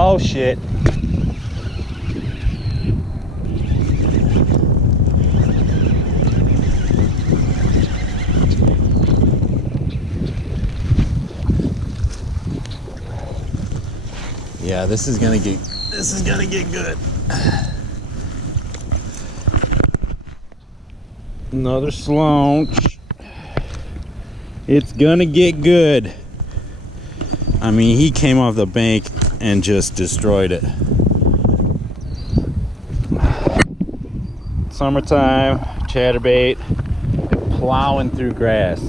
Oh shit. Yeah, this is gonna get good. Another slounch. It's gonna get good. I mean, he came off the bank and just destroyed it. Summertime, chatterbait, plowing through grass.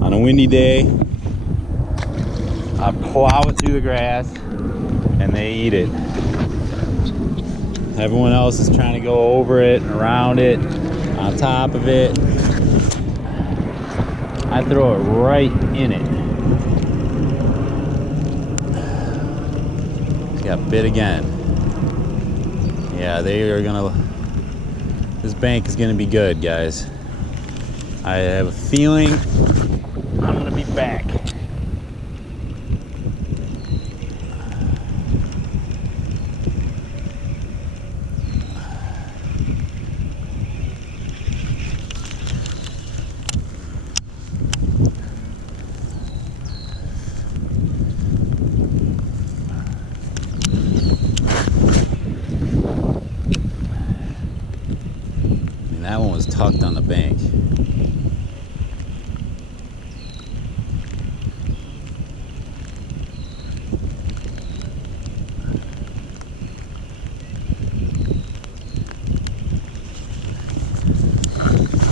On a windy day, I plow it through the grass and they eat it. Everyone else is trying to go over it and around it, on top of it. I throw it right in it. Got bit again. Yeah, they are gonna, this bank is gonna be good, guys. I have a feeling I'm gonna be back. That one was tucked on the bank.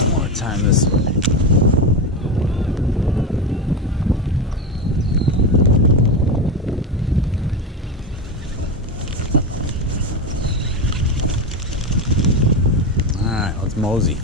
One more time this way. All right, let's mosey.